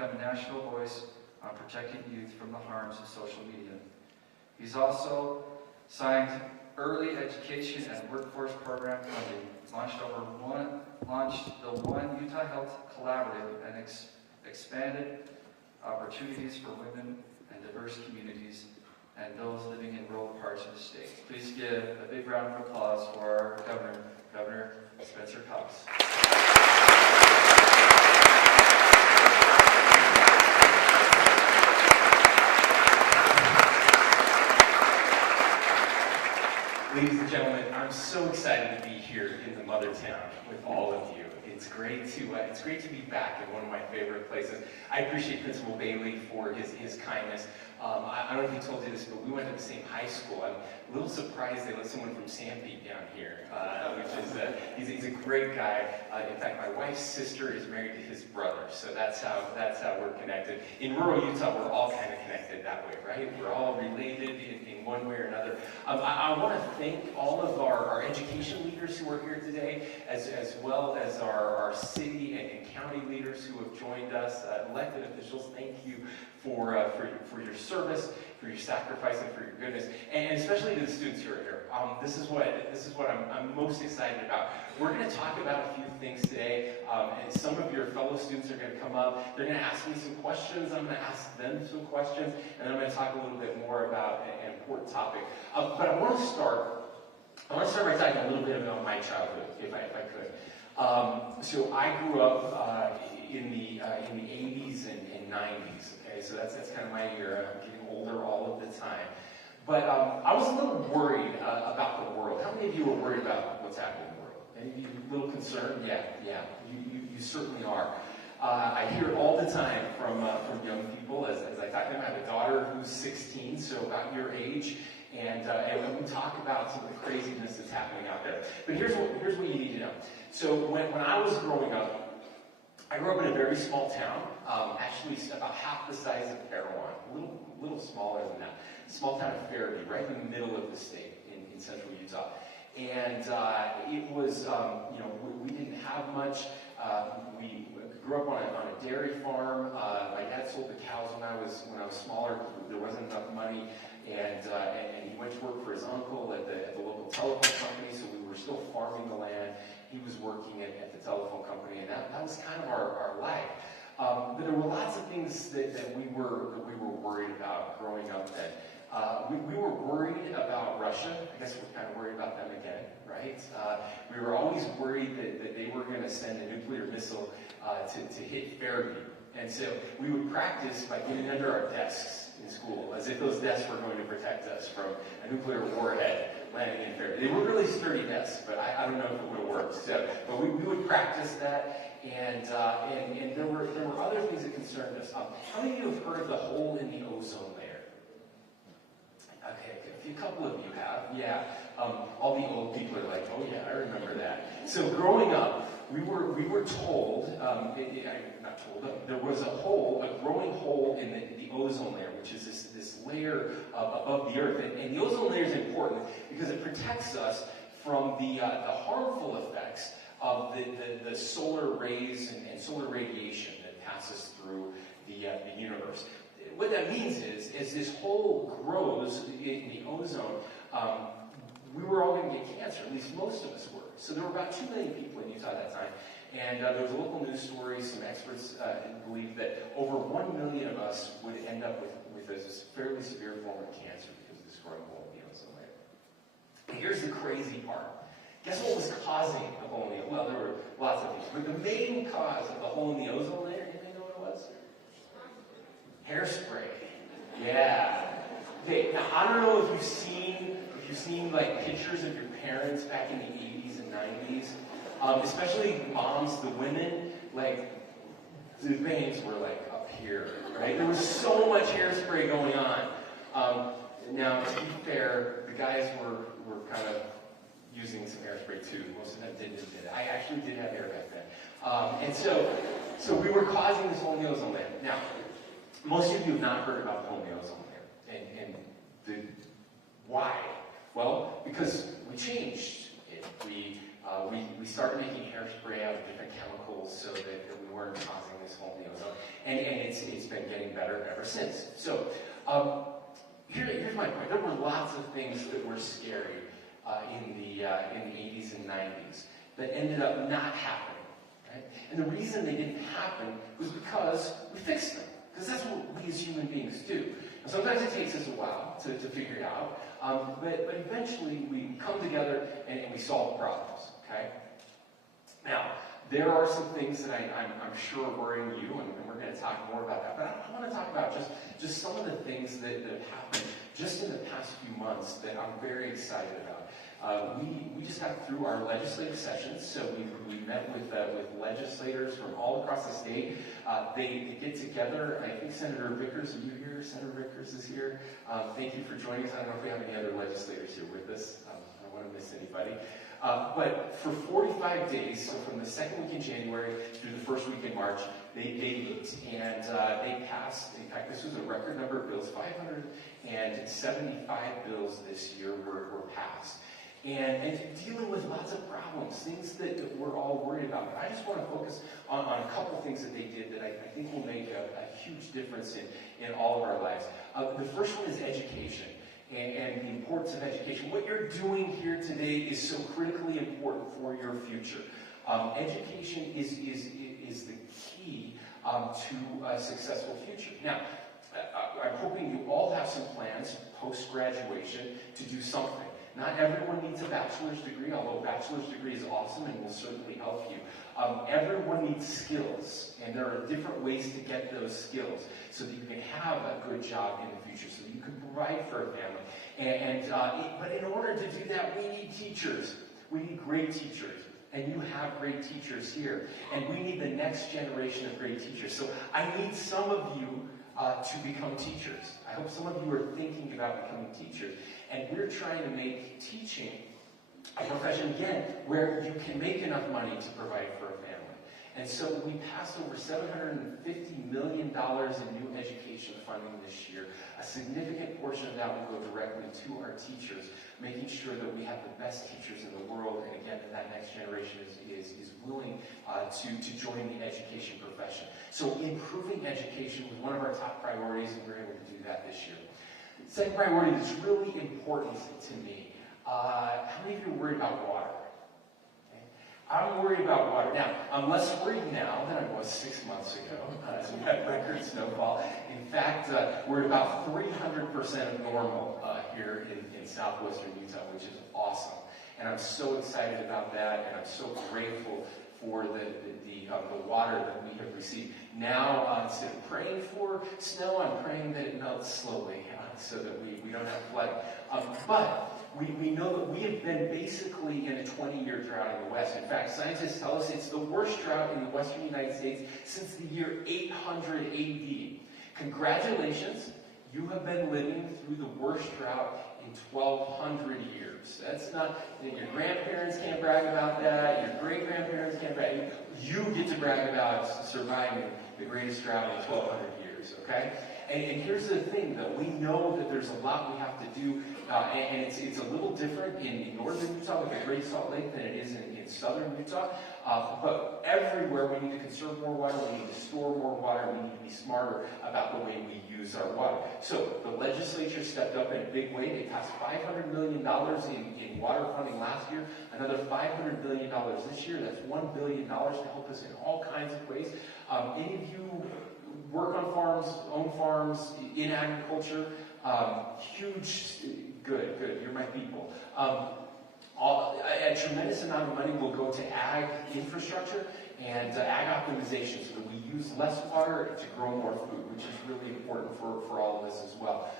become a national voice on protecting youth from the harms of social media. He's also signed early education and workforce program funding, launched the One Utah Health Collaborative, and expanded opportunities for women and diverse communities and those living in rural parts of the state. Please give a big round of applause for our Governor Spencer Cox. Ladies and gentlemen, I'm so excited to be here in the mother town with all of you. It's great to be back in one of my favorite places. I appreciate Principal Bailey for his kindness. I don't know if he told you this, but we went to the same high school. I'm a little surprised they let someone from Sanpete down here, which is he's a great guy. In fact, my wife's sister is married to his brother, so that's how we're connected. In rural Utah, we're all kind of connected that way, right? We're all related in one way or another. I want to thank all of our education leaders who are here today, as well as our city and county leaders who have joined us, elected officials. Thank you for your service, for your sacrifice, and for your goodness, and especially to the students who are here. This is what I'm most excited about. We're going to talk about a few things today, and some of your fellow students are going to come up. They're going to ask me some questions. I'm going to ask them some questions, and then I'm going to talk a little bit more about an important topic. But I want to start by talking a little bit about my childhood, if I could. So I grew up in the 80s and 90s. Okay, so that's kind of my era. I'm getting older all of the time. But I was a little worried about the world. How many of you are worried about what's happening in the world? Any of you a little concerned? Yeah, you certainly are. I hear it all the time from young people as I talk to them. I have a daughter who's 16, so about your age. And we talk about some of the craziness that's happening out there. But here's what you need to know. So when I was growing up, I grew up in a very small town, actually about half the size of Parowan, a little smaller than that. Small town of Fairview, right in the middle of the state in central Utah. And it was, we didn't have much. We grew up on a dairy farm. My dad sold the cows when I was smaller because there wasn't enough money. And he went to work for his uncle at the local telephone company, so we were still farming the land. He was working at the telephone company, and that was kind of our life. But there were lots of things that we were worried about growing up then. We were worried about Russia. I guess we're kind of worried about them again, right? We were always worried that they were going to send a nuclear missile to hit Fairview. And so we would practice by getting under our desks in school, as if those desks were going to protect us from a nuclear warhead landing in Fairview. They were really sturdy desks, but I don't know if it would have worked. So, but we would practice that, and there were other things that concerned us. How many of you have heard of the hole in the ozone layer? Okay, a couple of you have. Yeah, all the old people are like, oh yeah, I remember that. So growing up, we were told, there was a growing hole in the ozone layer, which is this layer above the Earth. And the ozone layer is important because it protects us from the harmful effects of the solar rays and solar radiation that passes through the universe. What that means is, as this hole grows in the ozone, we were all going to get cancer, at least most of us were. So there were about 2 million people in Utah at that time. And there was a local news story, some experts believe that over 1 million of us would end up with this fairly severe form of cancer because of this growing hole in the ozone layer. And here's the crazy part. Guess what was causing the hole in the ozone layer? Well, there were lots of things. But the main cause of the hole in the ozone layer, anybody know what it was? Hairspray. Yeah. Now, I don't know if you've seen like pictures of your parents back in the 80s and 90s, especially moms, the women, like the bangs were like up here, right? There was so much hairspray going on. Now, to be fair, the guys were kind of using some hairspray too. Most of them did. I actually did have hair back then. And so we were causing this hole in the ozone layer. Now, most of you have not heard about the hole in the ozone layer. And why? Well, because we changed it. We started making hairspray out of different chemicals so that we weren't causing this hole in the ozone. And it's been getting better ever since. So here's my point. There were lots of things that were scary in the 80s and 90s that ended up not happening. Right? And the reason they didn't happen was because we fixed them. Because that's what we as human beings do. And sometimes it takes us a while to figure it out, but eventually we come together and we solve problems. Okay? Now, there are some things that I'm sure are worrying you, and we're going to talk more about that. But I want to talk about just some of the things that have happened just in the past few months that I'm very excited about. We just got through our legislative sessions, so we met with legislators from all across the state. They get together. I think Senator Vickers, are you here? Senator Vickers is here. Thank you for joining us. I don't know if we have any other legislators here with us. I don't want to miss anybody. But for 45 days, so from the second week in January through the first week in March, they meet, and they passed. In fact, this was a record number of bills. 575 bills this year were passed. And dealing with lots of problems, things that we're all worried about. But I just want to focus on a couple things that they did that I think will make a huge difference in all of our lives. The first one is education and the importance of education. What you're doing here today is so critically important for your future. Education is the key to a successful future. Now, I'm hoping you all have some plans post-graduation to do something. Not everyone needs a bachelor's degree, although a bachelor's degree is awesome and will certainly help you. Everyone needs skills, and there are different ways to get those skills so that you can have a good job in the future, so that you can provide for a family. But in order to do that, we need teachers. We need great teachers. And you have great teachers here. And we need the next generation of great teachers. So I need some of you to become teachers. I hope some of you are thinking about becoming teachers. And we're trying to make teaching a profession, again, where you can make enough money to provide for a family. And so we passed over $750 million in new education funding this year. A significant portion of that will go directly to our teachers, making sure that we have the best teachers in the world, and again, that next generation is willing to join the education profession. So improving education was one of our top priorities, and we're able to do that this year. Second priority that's really important to me. How many of you are worried about water? Okay. I'm worried about water. Now, I'm less worried now than I was 6 months ago. We had record snowfall. In fact, we're at about 300% of normal here in southwestern Utah, which is awesome. And I'm so excited about that, and I'm so grateful for the water that we have received. Now, instead of praying for snow, I'm praying that it melts slowly so that we don't have flooding. But we know that we have been basically in a 20-year drought in the West. In fact, scientists tell us it's the worst drought in the western United States since the year 800 AD. Congratulations, you have been living through the worst drought in 1,200 years. That's not, your grandparents can't brag about that, your great-grandparents can't brag. You get to brag about surviving the greatest drought in 1,200 years, okay? And here's the thing, though. We know that there's a lot we have to do, and it's a little different in northern Utah with the Great Salt Lake than it is in southern Utah. But everywhere we need to conserve more water, we need to store more water, we need to be smarter about the way we use our water. So the legislature stepped up in a big way. They passed $500 million in water funding last year, another $500 million this year. That's $1 billion to help us in all kinds of ways. Any of you work on farms, own farms, in agriculture, good, you're my people. A tremendous amount of money will go to ag infrastructure and ag optimization so that we use less water to grow more food, which is really important for all of us as well.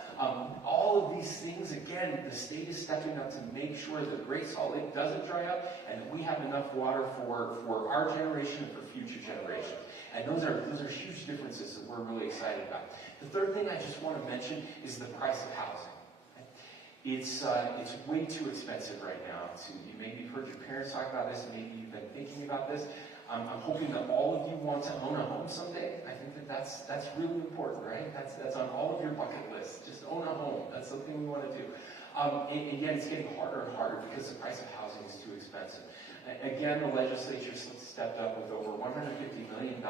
All of these things, again, the state is stepping up to make sure that the Great Salt Lake doesn't dry up and that we have enough water for our generation and for future generations. And those are huge differences that we're really excited about. The third thing I just want to mention is the price of housing. It's way too expensive right now. You maybe heard your parents talk about this, maybe you've been thinking about this. I'm hoping that all of you want to own a home someday. I think that's really important, right? That's on all of your bucket lists. Just own a home. That's something we want to do. And yet it's getting harder and harder because the price of housing is too expensive. Again, the legislature stepped up with over $150 million in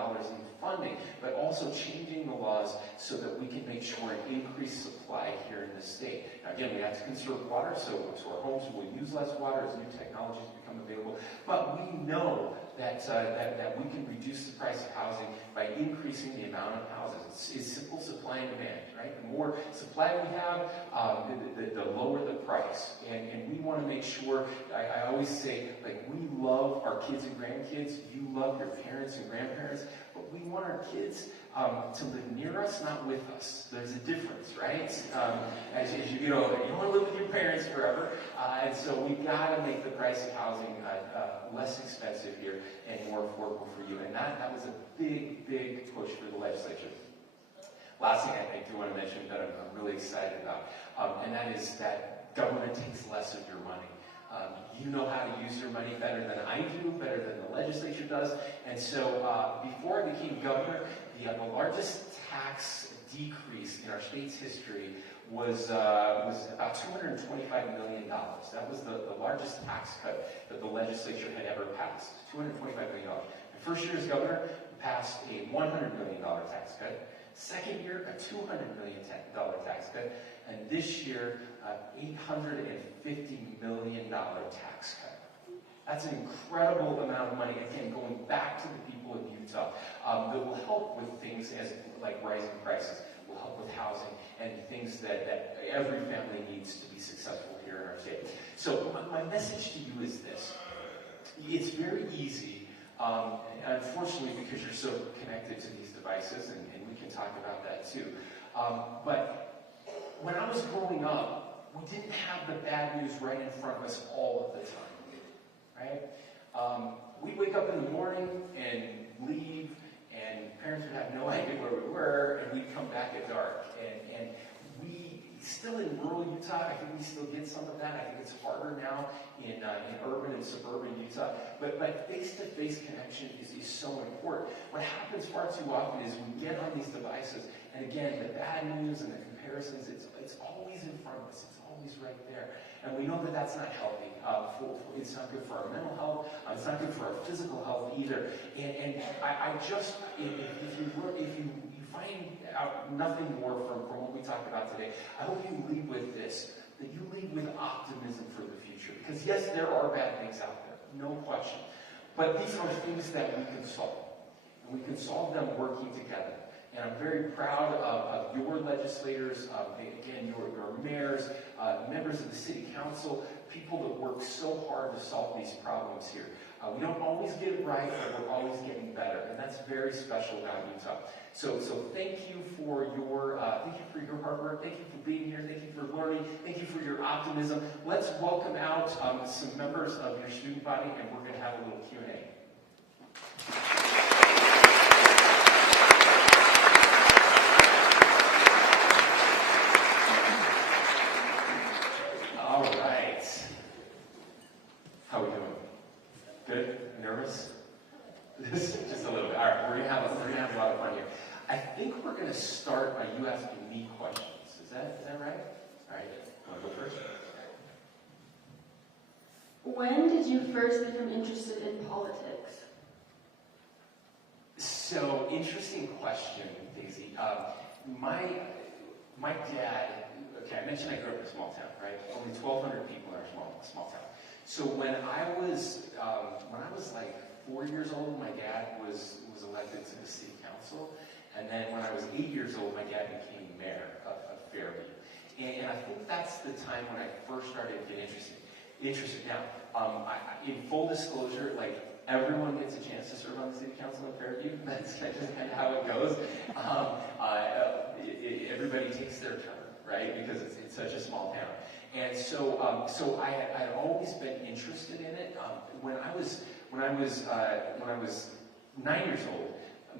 funding, but also changing the laws so that we can make sure an increased supply here in the state. Now, again, we have to conserve water, so our homes will use less water as new technologies become available. But we know that we can reduce the price of housing by increasing the amount of houses. It's simple supply and demand, right? The more supply we have, the lower the price. And we want to make sure, I always say, like, we love our kids and grandkids. You love your parents and grandparents. But we want our kids to live near us, not with us. There's a difference, right? As you get older, you don't want to live with your parents forever. And so we've got to make the price of housing less expensive here and more affordable for you. And that was a big, big push for the legislature. Last thing I do want to mention that I'm really excited about, and that is that government takes less of your money. You know how to use your money better than I do, better than the legislature does. And so before I became governor, the largest tax decrease in our state's history was about $225 million. That was the largest tax cut that the legislature had ever passed, $225 million. My first year as governor, we passed a $100 million tax cut. Second year, a $200 million tax cut. And this year, $850 million tax cut. That's an incredible amount of money, again, going back to the people of Utah, that will help with things like rising prices, will help with housing, and things that every family needs to be successful here in our state. So my message to you is this. It's very easy, unfortunately, because you're so connected to these devices, and we can talk about that too. But when I was growing up, we didn't have the bad news right in front of us all of the time, right? We'd wake up in the morning and leave, and parents would have no idea where we were, and we'd come back at dark. And we, still in rural Utah, I think we still get some of that. I think it's harder now in urban and suburban Utah. But face-to-face connection is so important. What happens far too often is we get on these devices, and again, the bad news and the comparisons, it's always in front of us. It's always right there. And we know that that's not healthy. It's not good for our mental health. It's not good for our physical health either. And I just, if you find out nothing more from what we talked about today, I hope you leave with this, that you leave with optimism for the future. Because yes, there are bad things out there, no question. But these are things that we can solve. And we can solve them working together. And I'm very proud of your legislators, again, your mayors, members of the city council, people that work so hard to solve these problems here. We don't always get it right, but we're always getting better, and that's very special about Utah. So thank you for your hard work. Thank you for being here. Thank you for learning. Thank you for your optimism. Let's welcome out some members of your student body, and we're going to have a little Q&A. All right. How are we doing? Good? Nervous? Just a little bit. All right, we're gonna have a lot of fun here. I think we're gonna start by you asking me questions. Is that right? All right. Want to go first? When did you first become interested in politics? So, interesting question, Daisy. My dad. Okay, I mentioned I grew up in a small town, right? Only 1,200 people in our small town. So when I was like 4 years old, my dad was elected to the city council, and then when I was 8 years old, my dad became mayor of Fairview. And I think that's the time when I first started to get interested. Now, in full disclosure, like everyone gets a chance to serve on the city council in Fairview. That's just kind of how it goes. Everybody takes their turn, right? Because it's such a small town. And so I had always been interested in it. When I was 9 years old,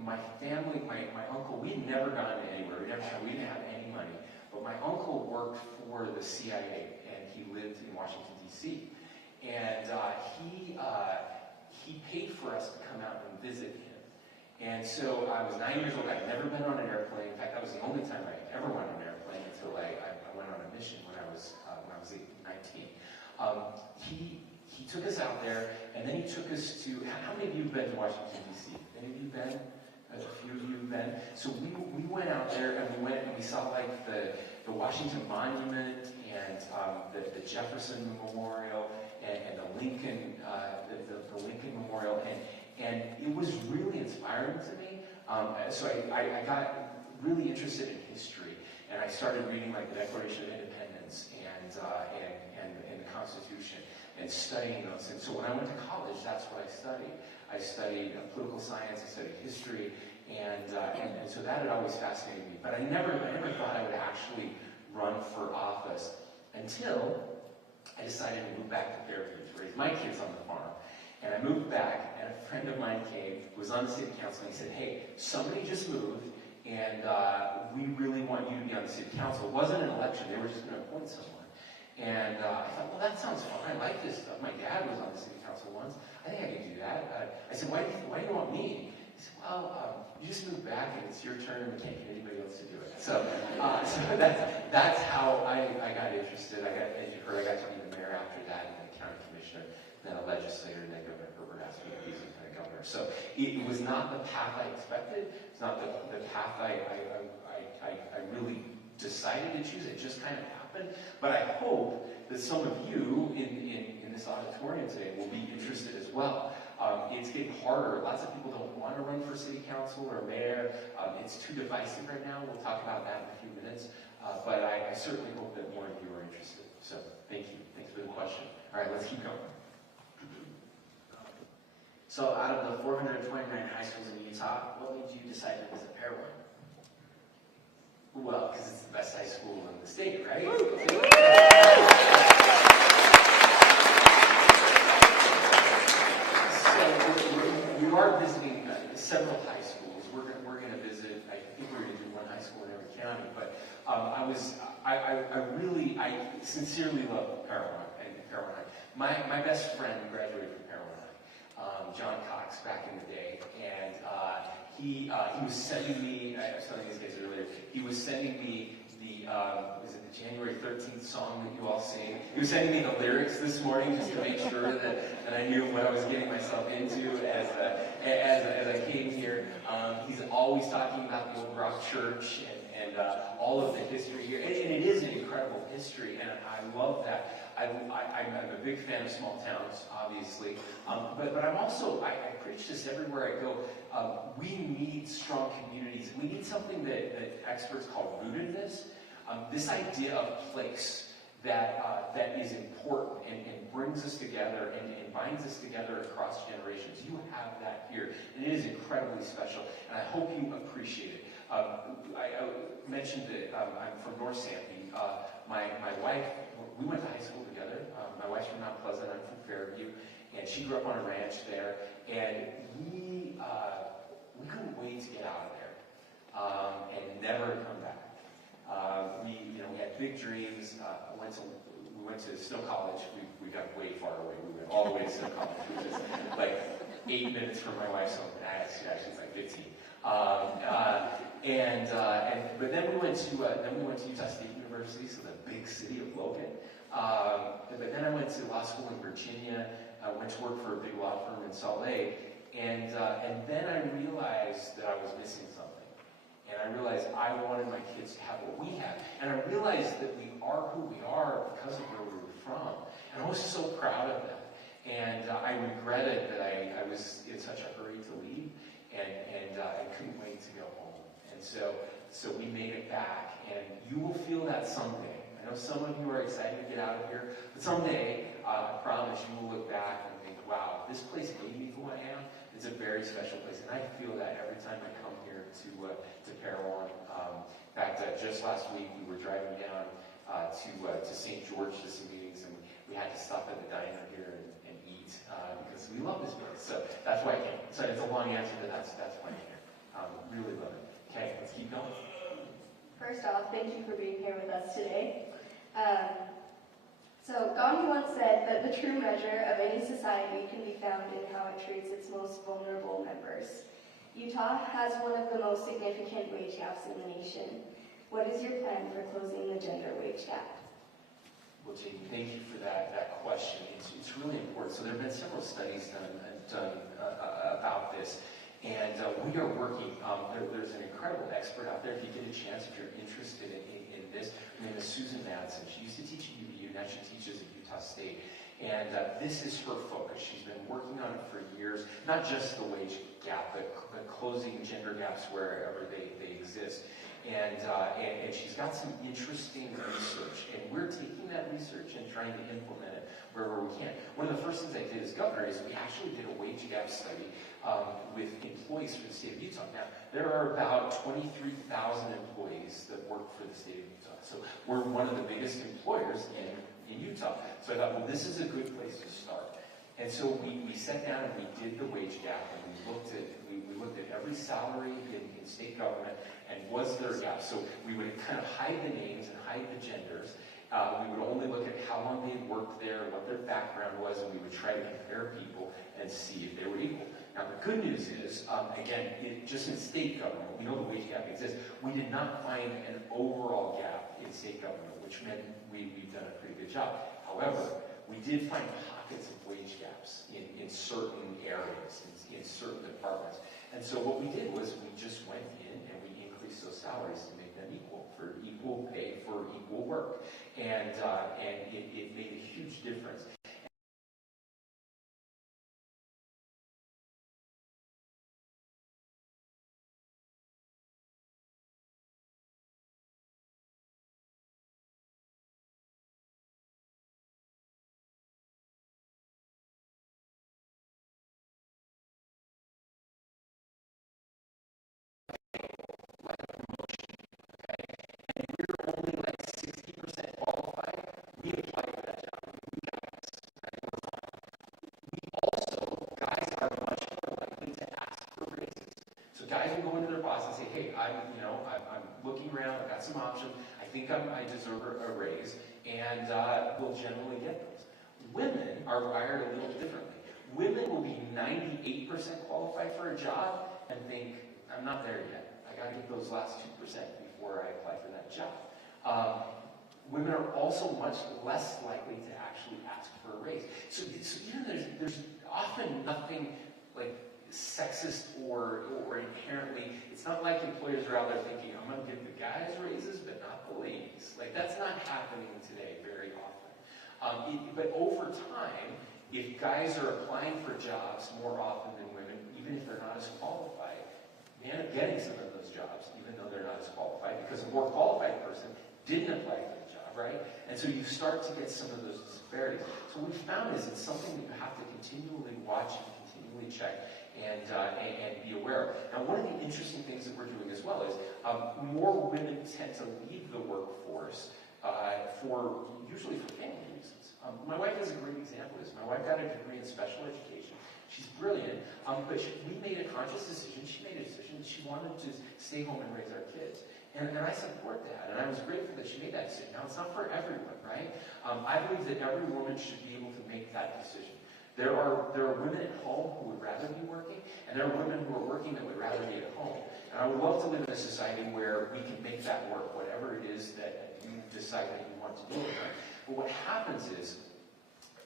my family, my uncle, we had never gone anywhere. We didn't have any money. But my uncle worked for the CIA, and he lived in Washington, D.C. And he paid for us to come out and visit him. And so I was 9 years old. I'd never been on an airplane. In fact, that was the only time I ever went on an airplane until I went on a mission when I was 19. He he took us out there, and then he took us to, how many of you have been to Washington, D.C.? Any of you been? A few of you have been. So we went out there, and we saw like the Washington Monument, and the Jefferson Memorial, and the Lincoln, the Lincoln Memorial, and it was really inspiring to me. So I got really interested in history, and I started reading like the Declaration of Independence and the Constitution, and studying those things. So when I went to college, that's what I studied. I studied political science, I studied history, and so that had always fascinated me. But I never thought I would actually run for office until I decided to move back to Fairview to raise my kids on the farm. And I moved back, and a friend of mine came, who was on the city council, and he said, hey, somebody just moved, and we really want you to be on the city council. It wasn't an election, they were just going to appoint someone. And I thought, well, that sounds fun. I like this stuff. My dad was on the city council once. I think I can do that. I said, why do you want me? He said, well, you just moved back, and it's your turn, and we can't get anybody else to do it. So that's how I got interested. As you heard, I got to be the mayor after that, and then a county commissioner, then a legislator, and then Governor Herbert asked me to be lieutenant governor. So it was not the path I expected. It's not the path I really decided to choose. It just kind of happened. But I hope that some of you in this auditorium today will be interested as well. It's getting harder. Lots of people don't want to run for city council or mayor. It's too divisive right now. We'll talk about that in a few minutes. But I certainly hope that more of you are interested. So thank you. Thanks for the question. All right, let's keep going. So out of the 429 high schools in Utah, what made you decide to visit Parowan? Well, because it's the best high school in the state, right? So we are visiting several high schools. We're going to visit. I think we're going to do one high school in every county. But I sincerely love Parowan and Parowan High. My best friend graduated from Parowan High, John Cox, back in the day, and he was sending me. I was telling these guys earlier. He was sending me was it the January 13th song that you all sing? He was sending me the lyrics this morning just to make sure that I knew what I was getting myself into as I came here. He's always talking about the Old Rock Church and all of the history here. And it is an incredible history, and I love that. I'm a big fan of small towns, obviously, but I'm also, I preach this everywhere I go. We need strong communities. We need something that experts call rootedness. This idea of place that is important and brings us together and binds us together across generations. You have that here, and it is incredibly special, and I hope you appreciate it. I mentioned that I'm from North Sandy. My wife, we went to high school together. My wife's from Mount Pleasant, I'm from Fairview, and she grew up on a ranch there, and we couldn't wait to get out of there and never come back. We had big dreams. We went to Snow College. We got way far away. We went all the way to Snow College, which is like 8 minutes from my wife's home. Actually, it's like 15. But then we went to Utah State University, so the big city of Logan. But then I went to law school in Virginia. I went to work for a big law firm in Salt Lake, and then I realized that I was missing something. And I realized I wanted my kids to have what we have. And I realized that we are who we are because of where we were from. And I was so proud of that. And I regretted that I was in such a hurry to leave, and I couldn't wait to go home. And so we made it back, and you will feel that someday. I know some of you are excited to get out of here, but someday, I promise you will look back and think, wow, this place made me who I am. It's a very special place, and I feel that every time I come here to Parowan. In fact, just last week we were driving down to St. George to some meetings, and we had to stop at the diner here and eat because we love this place. So that's why I came. So it's a long answer, but that's why I came. Really love it. Okay, let's keep going. First off, thank you for being here with us today. So Gandhi once said that the true measure of any society can be found in how it treats its most vulnerable members. Utah has one of the most significant wage gaps in the nation. What is your plan for closing the gender wage gap? Well, Jamie, thank you for that question. It's really important. So there have been several studies done about this, and we are working. There's an incredible expert out there. If you get a chance, if you're interested in this, her name is Susan Madsen. She used to teach at UVU, now she teaches at Utah State. And this is her focus. She's been working on it for years, not just the wage gap, but closing gender gaps wherever they exist. And she's got some interesting research, and we're taking that research and trying to implement it wherever we can. One of the first things I did as governor is we actually did a wage gap study with employees for the state of Utah. Now, there are about 23,000 employees that work for the state of Utah. So we're one of the biggest employers in Utah. So I thought, well, this is a good place to start. And so we sat down and we did the wage gap, and we looked at every salary in state government, and was there a gap? So we would kind of hide the names and hide the genders. We would only look at how long they had worked there, what their background was, and we would try to compare people and see if they were equal. Now, the good news is, again, just in state government, we know the wage gap exists. We did not find an overall gap in state government, which meant we've done a pretty good job. However, we did find pockets of wage gaps in certain areas, in certain departments. And so what we did was we just went in and we increased those salaries to make them equal, for equal pay for equal work. And it made a huge difference. Guys will go into their boss and say, hey, I'm looking around, I've got some options, I think I deserve a raise, and we'll generally get those. Women are wired a little differently. Women will be 98% qualified for a job and think, I'm not there yet. I got to get those last 2% before I apply for that job. Women are also much less likely to actually ask for a raise. So there's often nothing like sexist or inherently, it's not like employers are out there thinking, I'm going to give the guys raises, but not the ladies. Like, that's not happening today very often. But over time, if guys are applying for jobs more often than women, even if they're not as qualified, they end up getting some of those jobs, even though they're not as qualified, because a more qualified person didn't apply for the job, right? And so you start to get some of those disparities. So what we found is it's something that you have to continually watch and continually check and be aware of. Now, one of the interesting things that we're doing as well is more women tend to leave the workforce usually for family reasons. My wife is a great example of this. My wife got a degree in special education. She's brilliant, but we made a conscious decision. She made a decision that she wanted to stay home and raise our kids. And I support that, and I was grateful that she made that decision. Now, it's not for everyone, right? I believe that every woman should be able to make that decision. There are women at home who would rather be working, and there are women who are working that would rather be at home. And I would love to live in a society where we can make that work, whatever it is that you decide that you want to do. But what happens is,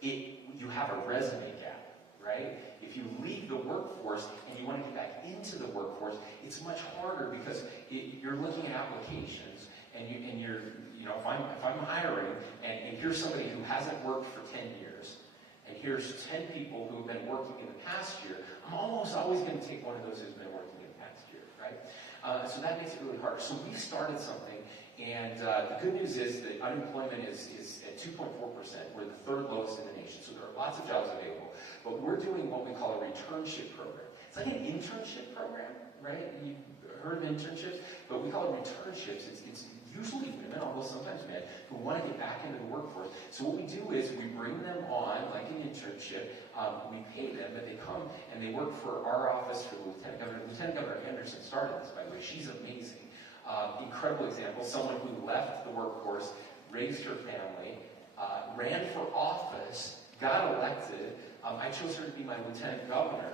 you have a resume gap, right? If you leave the workforce and you want to get back into the workforce, it's much harder because you're looking at applications, and you're, if I'm hiring, and here's somebody who hasn't worked for 10 years, and here's 10 people who have been working in the past year, I'm almost always going to take one of those who's been working in the past year, right? So that makes it really hard. So we started something, and the good news is that unemployment is at 2.4%. We're the third lowest in the nation, so there are lots of jobs available. But we're doing what we call a returnship program. It's like an internship program, right? You've heard of internships, but we call it returnships. It's usually women, although sometimes men, who want to get back into the workforce. So what we do is we bring them on, like an internship. We pay them, but they come and they work for our office for the Lieutenant Governor. Lieutenant Governor Henderson started this, by the way. She's amazing. Incredible example. Someone who left the workforce, raised her family, ran for office, got elected. I chose her to be my Lieutenant Governor.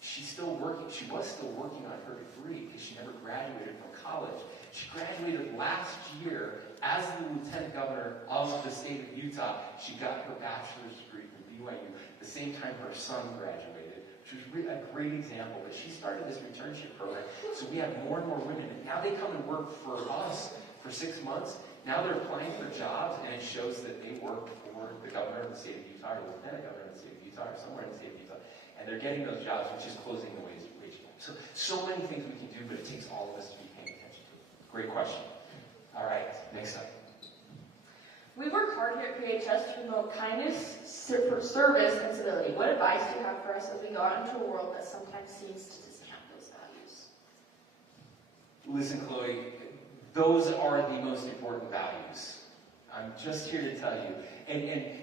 She's still working. She was still working on her degree because she never graduated from college. She graduated last year as the lieutenant governor of the state of Utah. She got her bachelor's degree from BYU the same time her son graduated, which was a great example. But she started this returnship program, so we have more and more women. And now they come and work for us for 6 months. Now they're applying for jobs, and it shows that they work for the governor of the state of Utah, or the lieutenant governor of the state of Utah, or somewhere in the state of Utah. And they're getting those jobs, which is closing the wage gap. So many things we can do, but it takes all of us to be paying attention to it. Great question. All right, next up. We work hard here at PHS to promote kindness, service, and civility. What advice do you have for us as we go out into a world that sometimes seems to discount those values? Listen, Chloe, those are the most important values. I'm just here to tell you.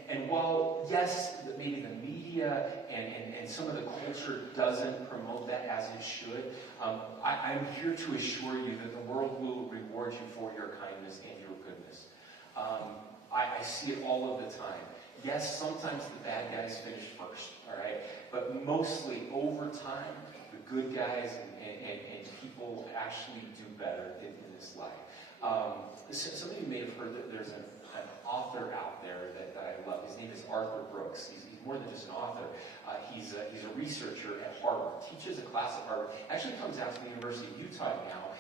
And while, yes, maybe the media and some of the culture doesn't promote that as it should, I'm here to assure you that the world will reward you for your kindness and your goodness. I see it all of the time. Yes, sometimes the bad guys finish first, all right? But mostly, over time, the good guys and people actually do better in this life. Some of you may have heard that there's an author out there that I love. His name is Arthur Brooks. He's more than just an author. He's a researcher at Harvard, teaches a class at Harvard, actually comes out to the University of Utah now.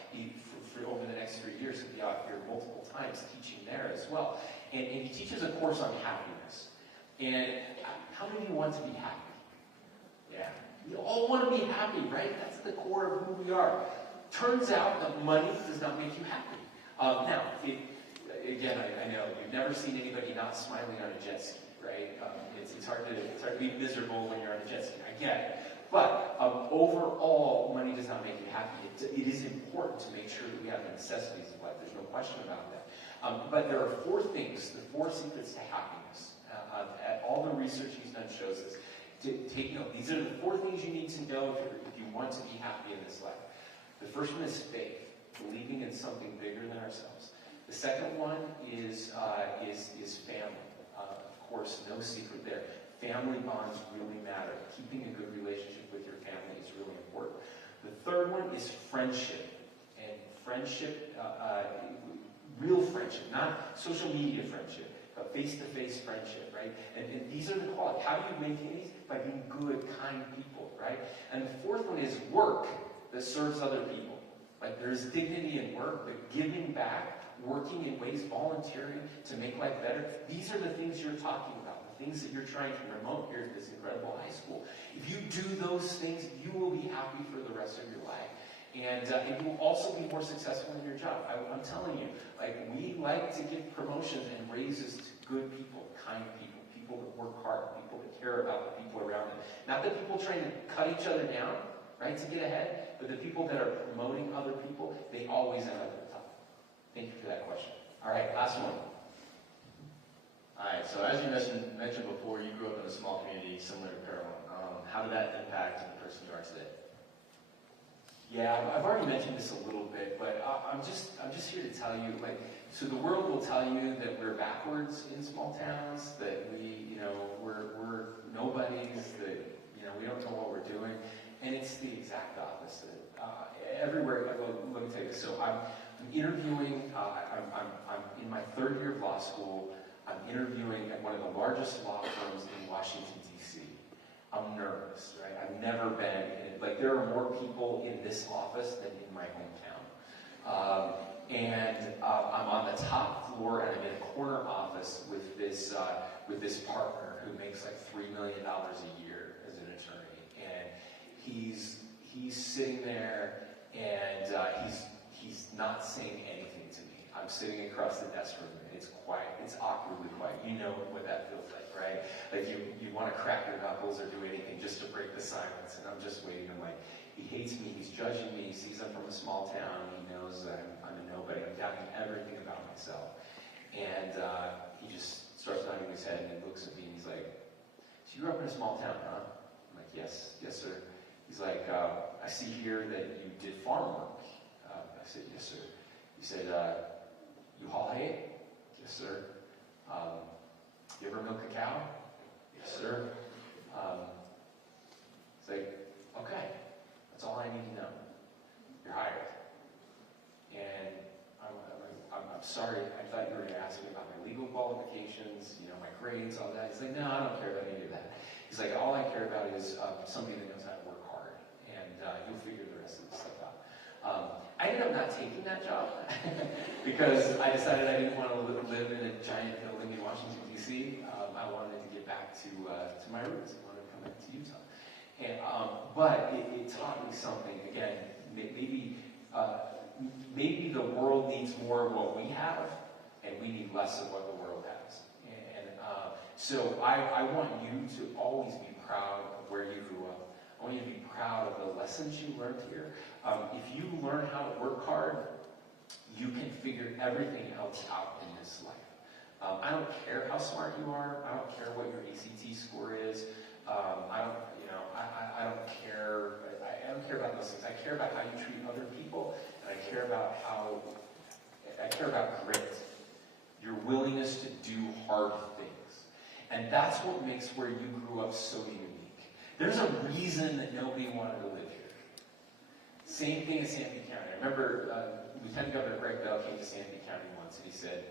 For over the next 3 years, he'll be out here multiple times teaching there as well. And he teaches a course on happiness. And how many of you want to be happy? Yeah. We all want to be happy, right? That's the core of who we are. Turns out that money does not make you happy. Now, again, I know you've never seen anybody not smiling on a jet ski, right? It's hard to be miserable when you're on a jet ski. I get it. But overall, money does not make you happy. It is important to make sure that we have the necessities of life. There's no question about that. But there are 4 things, the 4 secrets to happiness. All the research he's done shows this. Take note. These are the 4 things you need to know if you want to be happy in this life. The first one is faith, believing in something bigger than ourselves. The second one is family. Of course, no secret there. Family bonds really matter. Keeping a good relationship with your family is really important. The third one is friendship. And friendship, real friendship, not social media friendship, but face-to-face friendship, right? And these are the qualities. How do you maintain these? By being good, kind people, right? And the fourth one is work that serves other people. Like there's dignity in work, but giving back, working in ways, volunteering to make life better. These are the things you're talking about, the things that you're trying to promote here at this incredible high school. If you do those things, you will be happy for the rest of your life. And you will also be more successful in your job. I'm telling you, like we like to give promotions and raises to good people, kind people, people that work hard, people that care about the people around them. Not the people trying to cut each other down, right, to get ahead, but the people that are promoting other people, they always end up at the top. Thank you for that question. All right, last one. All right, so as you mentioned before, you grew up in a small community similar to Parowan. How did that impact the person you are today? Yeah, I've already mentioned this a little bit, but I'm just here to tell you, like, so the world will tell you that we're backwards in small towns, that we're nobodies, that, we don't know what we're doing, and it's the exact opposite. Everywhere, let me tell you this. So I'm interviewing, I'm in my 3rd year of law school. I'm interviewing at one of the largest law firms in Washington, D.C. I'm nervous, right? I've never been in it. Like, there are more people in this office than in my hometown. I'm on the top floor, and I'm in a corner office with this partner who makes like $3 million a year as an attorney. And he's sitting there, and he's not saying anything to me. I'm sitting across the desk from him, and it's quiet. It's awkwardly quiet. You know what that feels like, right? Like you want to crack your knuckles or do anything just to break the silence, and I'm just waiting. I'm like, he hates me. He's judging me. He sees I'm from a small town. He knows that I'm a nobody. I'm doubting everything about myself. And he just starts nodding his head and looks at me, and he's like, so you grew up in a small town, huh? I'm like, yes, sir. He's like, I see here that you did farm work. I said, yes, sir. He said, you haul hay? Yes, sir. You ever milk a cow? Yes, sir. It's like, okay, that's all I need to know. You're hired. And I'm sorry, I thought you were going to ask me about my legal qualifications, my grades, all that. He's like, no, I don't care about any of that. He's like, all I care about is somebody that knows how to work hard, and you'll figure the rest of the stuff out. I ended up not taking that job because I decided I didn't want to live in a giant building in Washington, D.C. I wanted to get back to my roots. I wanted to come back to Utah. And, but it taught me something. Again, maybe the world needs more of what we have, and we need less of what the world has. And so I want you to always be proud of where you grew up. I want you to be proud of the lessons you learned here. If you learn how to work hard, you can figure everything else out in this life. I don't care how smart you are. I don't care what your ACT score is. I don't care. I don't care about those things. I care about how you treat other people, and I care about grit, your willingness to do hard things, and that's what makes where you grew up so unique. There's a reason that nobody wanted to live here. Same thing in Sanpete County. I remember Lieutenant Governor Greg Bell came to Sanpete County once, and he said,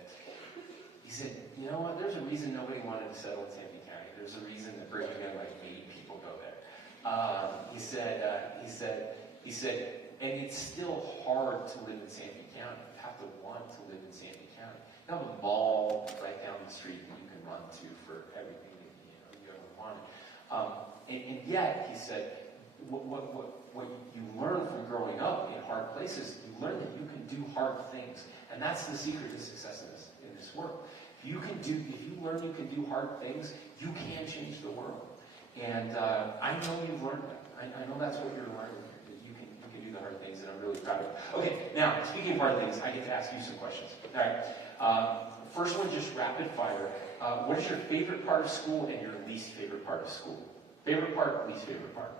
you know what? There's a reason nobody wanted to settle in Sanpete County. There's a reason that Brigham Young, like 80 people go there. He said, and it's still hard to live in Sanpete County. You have to want to live in Sanpete County. You have a mall right down the street that you can run to for everything that you ever wanted. And yet, he said, what you learn from growing up in hard places, you learn that you can do hard things, and that's the secret to success in this world. If you learn you can do hard things, you can change the world. And I know you've learned that. I know that's what you're learning, that you can do the hard things, and I'm really proud of it. Okay, now, speaking of hard things, I get to ask you some questions. All right, first one, just rapid fire. What is your favorite part of school and your least favorite part of school? Favorite part, least favorite part?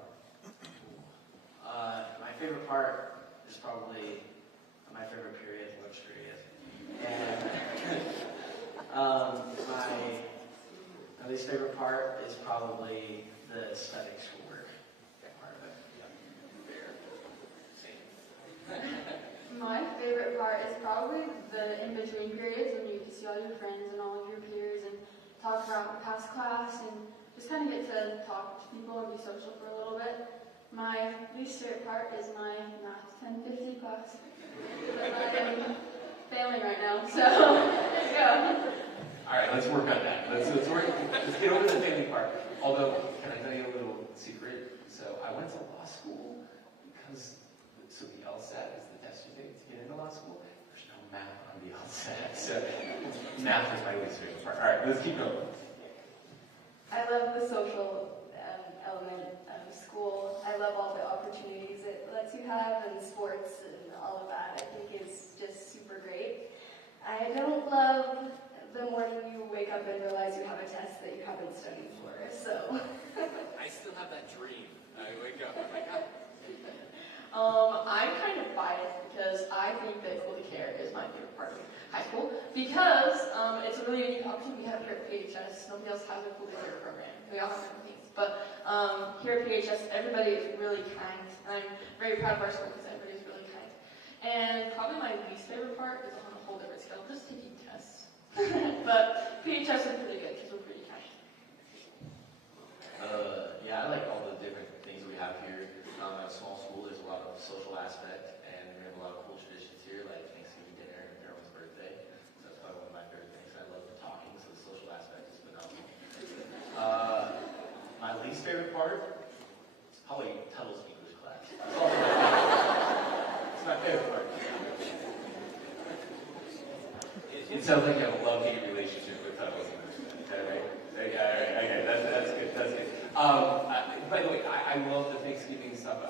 My favorite part is probably my favorite period, which period. And my least favorite part is probably the studying schoolwork part of it. Yeah. My favorite part is probably the in-between periods when you get to see all your friends and all of your peers and talk about past class and just kind of get to talk to people and be social for a little bit. My least favorite part is my math 1050 class. But I'm failing right now, so yeah. All right, let's work on that. Let's get over the failing part. Although, can I tell you a little secret? So I went to law school because, so the LSAT is the test you take to get into law school. There's no math on the LSAT, so math is my least favorite part. All right, let's keep going. I love the social element of school. I love all the opportunities it lets you have and sports and all of that. I think is just super great. I don't love the morning you wake up and realize you have a test that you haven't studied for, so. I still have that dream. I wake up, oh my God. I'm kind of biased because I think that Cool to Care is my favorite part of high school because it's a really unique opportunity we have here at PHS. Nobody else has a Cool to Care program. We all have different things, but here at PHS, everybody is really kind, and I'm very proud of our school because everybody is really kind. And probably my least favorite part is on a whole different scale, just taking tests. But PHS is really good because we're pretty kind. Yeah, I like all the different things we have here. At a small school, there's a lot of social aspect, and we have a lot of cool traditions here, like Thanksgiving dinner and everyone's birthday. So that's probably one of my favorite things. I love the talking, so the social aspect is phenomenal. My least favorite part is probably Tuttle's English class. That's all it's my favorite part. It sounds like you have a love-hate relationship with Tuttle's English. Is that right? Yeah, all right, okay, that's good, that's good. By the way, I love the Thanksgiving stuff,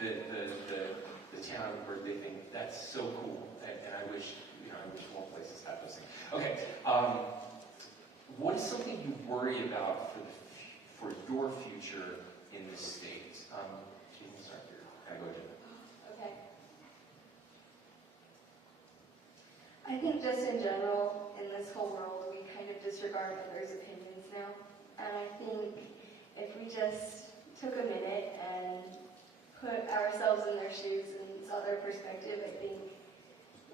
the town birthday thing. That's so cool, and I wish more places had those things. Okay, what is something you worry about for your future in this state? You can start here. Go ahead. Okay. I think just in general, in this whole world, we kind of disregard others' opinions now. And I think if we just took a minute and put ourselves in their shoes and saw their perspective, I think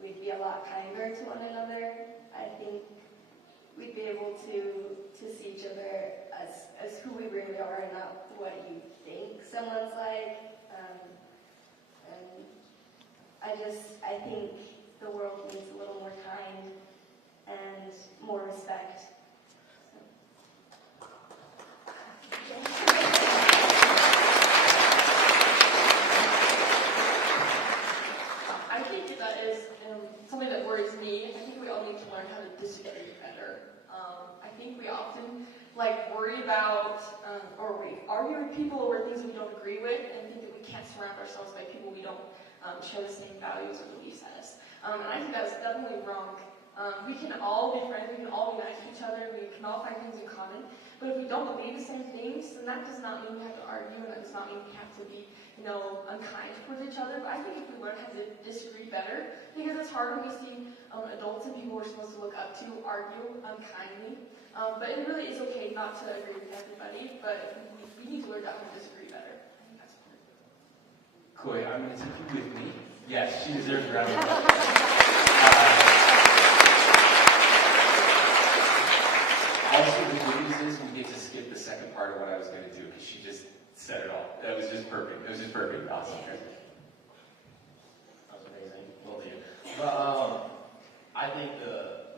we'd be a lot kinder kinder to one another, I think we'd be able to see each other as who we really are and not what you think someone's like. And I think the world needs a little more kind and more respect. I think that is something that worries me. I think we all need to learn how to disagree better. I think we often worry about or we argue with people over things we don't agree with, and think that we can't surround ourselves by people we don't share the same values or beliefs as. And I think that's definitely wrong. We can all be friends, we can all be nice to each other, we can all find things in common, but if we don't believe the same things, then that does not mean we have to argue, and that does not mean we have to be, unkind towards each other. But I think if we learn how to disagree better, because it's hard when we see adults and people we're supposed to look up to argue unkindly. But it really is okay not to agree with everybody, but we need to learn how to disagree better. I think that's important. Koi, I'm going to take you with me. Yes, she deserves a round of applause. Also, the good news is we get to skip the second part of what I was going to do, because she just said it all. That was just perfect. It was just perfect. Awesome. That was amazing. Well, dude. But I think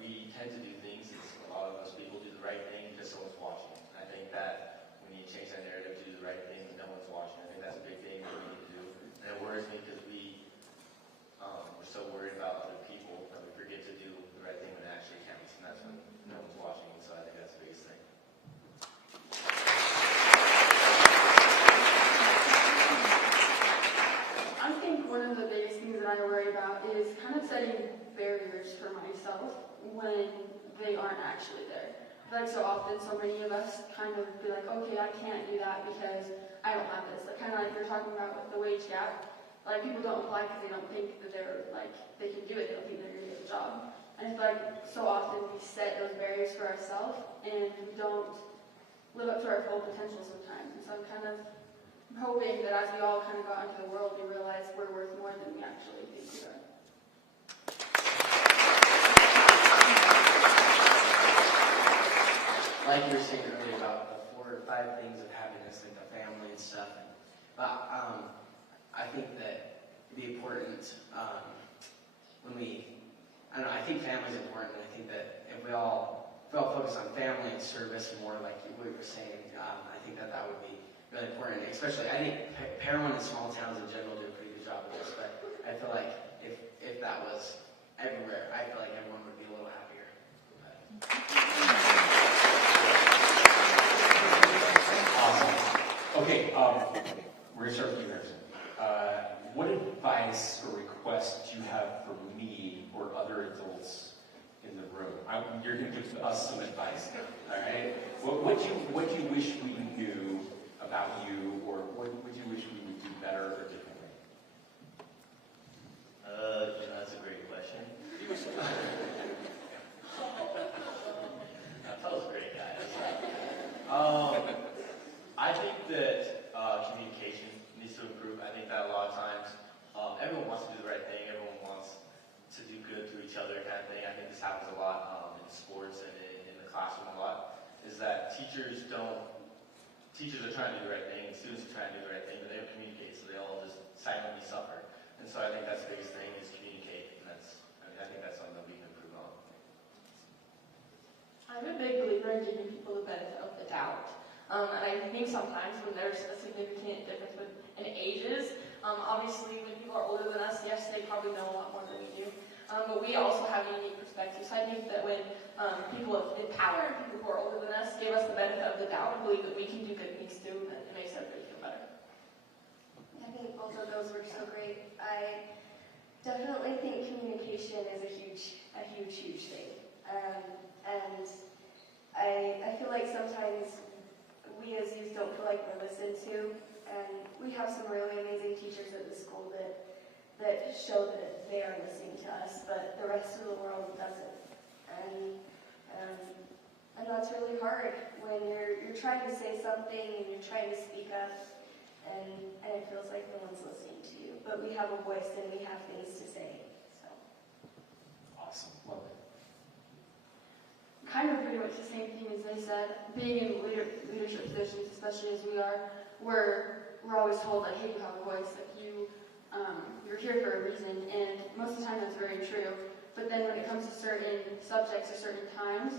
we tend to do things, as a lot of us people do the right thing because someone's watching. I think that we need to change that narrative to do the right thing when no one's watching. I think that's a big thing that we need to do. And it worries me because we're so worried about other people that we forget to do the right thing when it actually counts. And that's when no one's watching. So I think that's the biggest thing. I think one of the biggest things that I worry about is kind of setting barriers for myself when they aren't actually there. So often, so many of us kind of be like, okay, I can't do that because I don't have this. Kind of like you're talking about with the wage gap. People don't apply because they don't think that they can do it. They don't think they're going to get the job. And it's so often we set those barriers for ourselves and we don't live up to our full potential sometimes. And so I'm kind of hoping that as we all kind of go out into the world, we realize we're worth more than we actually think we are. Like you were saying earlier about the 4 or 5 things of happiness, like the family and stuff. But I think that it'd be important I think family's important. I think that if we all focus on family and service more, like we were saying, I think that would be really important. Especially, I think Parowan and small towns in general do a pretty good job of this. But I feel like if that was everywhere, I feel like everyone would be a little happier. Awesome. Okay, we're going to start with you, Harrison. What advice or request do you have for me or other adults in the room? You're going to give us some advice now, all right? What do you wish we knew about you, or what would you wish we would do better or differently? That's a great question. That was great, guys. I think that communication needs to improve. I think that a lot of times everyone wants to do the right thing. Everyone wants to do good to each other, kind of thing. I think this happens a lot in sports and in the classroom a lot. Is that teachers are trying to do the right thing, and students are trying to do the right thing, but they don't communicate, so they all just silently suffer. And so I think that's the biggest thing is communicate, and I think that's something that we can improve on. I'm a big believer in giving people the benefit of the doubt. And I think sometimes when there's a significant difference in ages, obviously when people are older than us, yes, they probably know a lot more than we do. But we also have unique perspectives. So I think that when people in power, people who are older than us, give us the benefit of the doubt and believe that we can do good things too, then it makes everybody feel better. I think both of those were so great. I definitely think communication is a huge thing. And I feel like sometimes we as youth don't feel like we're listened to, and we have some really amazing teachers at the school that show that they are listening to us, but the rest of the world doesn't. And that's really hard when you're trying to say something and you're trying to speak up, and it feels like no one's listening to you. But we have a voice and we have things to say. So. Awesome. they said, being in leadership positions, especially as we are, we're always told that, hey, you have a voice, that you're here for a reason, and most of the time that's very true. But then when it comes to certain subjects or certain times,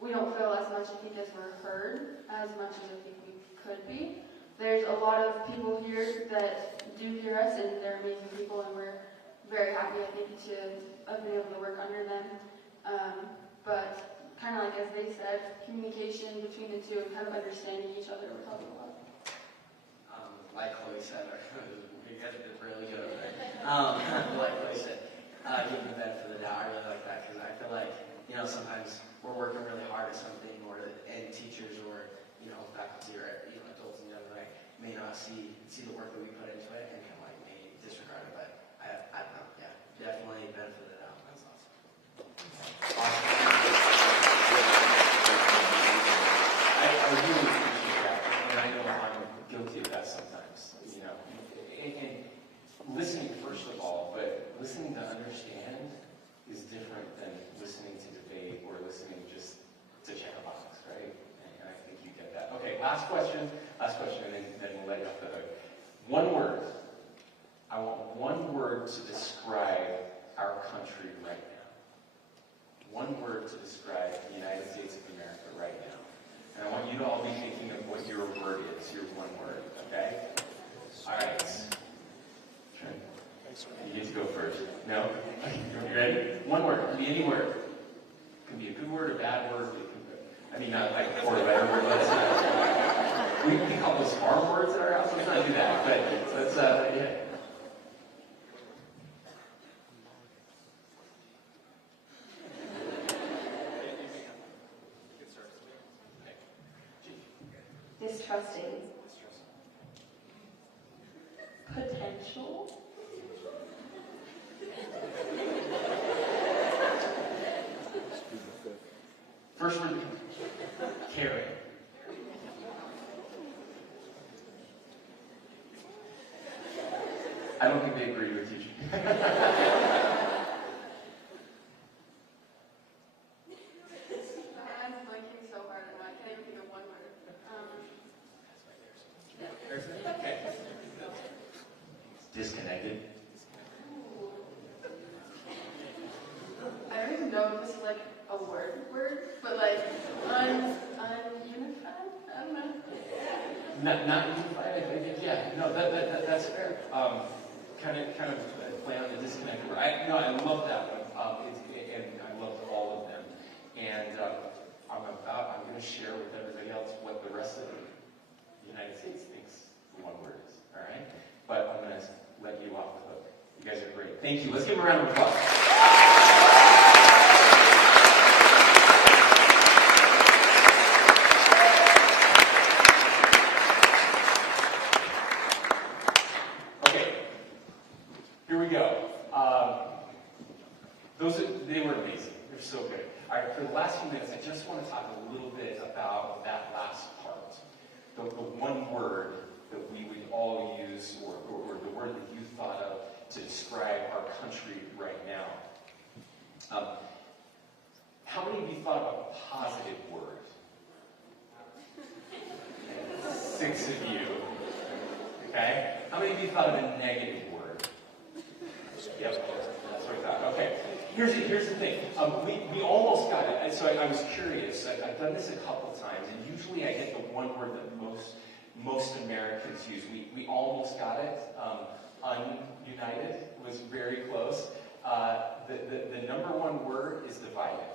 we don't feel as much, I think, as we're heard as much as I think we could be. There's a lot of people here that do hear us, and they're amazing people, and we're very happy, I think, to have been able to work under them. But kind of like as they said, communication between the two and kind of understanding each other would help a lot. Like Chloe said, you guys did really good over there. Like Chloe said, give me the benefit of the doubt. I really like that because I feel like, sometimes we're working really hard at something, and teachers or, faculty or, adults and young, like, may not see the work that we put into it and kind of like may disregard it. But I don't know, yeah, definitely benefit of the doubt. That's awesome. I really appreciate that, and I know I'm guilty of that sometimes, and listening first of all, but listening to understand is different than listening to debate or listening just to check a box, right? And I think you get that. Okay, last question, and then we'll let you off the hook. One word. I want one word to describe our country right now. One word to describe the United States of America right now. And I want you to all be thinking of what your word is, your one word, okay? All right. You get to go first. No? You ready? One word. It can be any word. It can be a good word, a bad word. Not like or a better word. We call those farm words at our house. Let's not do that. But let's, yeah. Distrusting. Potential. First word, caring. I don't think they agree with you. I'm blanking so hard on I can't even think of one word. Okay. Disconnected. I don't even know if this is like a word, but like ununified? I don't know. Not unified. I think, yeah. No, that's fair. Kind of play on the disconnected word. I love that one. And I love all of them. And I'm going to share with everybody else what the rest of the United States thinks the one word is. All right. But I'm going to let you off the hook. You guys are great. Thank you. Let's give them a round of applause. They were amazing. They're so good. All right, for the last few minutes, I just want to talk a little bit about that last part. The one word that we would all use, or the word that you thought of to describe our country right now. How many of you thought of a positive word? 6 of you. Okay? How many of you thought of a negative word? Yep, that's what I thought. Okay. Here's the thing. We almost got it. So I was curious. I've done this a couple times, and usually I get the one word that most Americans use. We almost got it. Ununited was very close. The number one word is divided.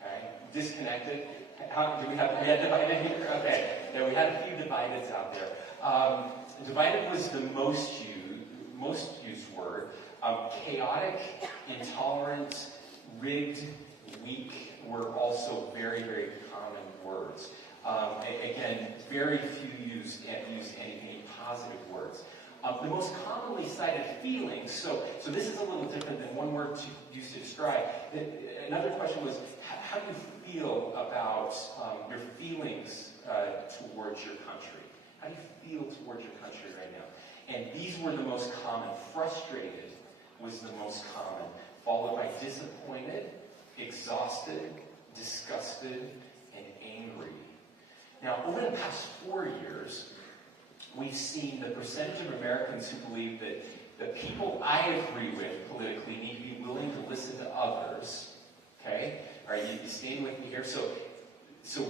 Okay, disconnected. We had divided here. Okay, yeah, we had a few divideds out there. Divided was the most used word. Chaotic, intolerant, rigged, weak were also very, very common words. Again, very few use any positive words. The most commonly cited feelings, so this is a little different than one word used to describe. Another question was, how do you feel about your feelings towards your country? How do you feel towards your country right now? And these were the most common. Frustrated was the most common, followed by disappointed, exhausted, disgusted, and angry. Now, over the past 4 years, we've seen the percentage of Americans who believe that the people I agree with politically need to be willing to listen to others. Okay? All right, you staying with me here? So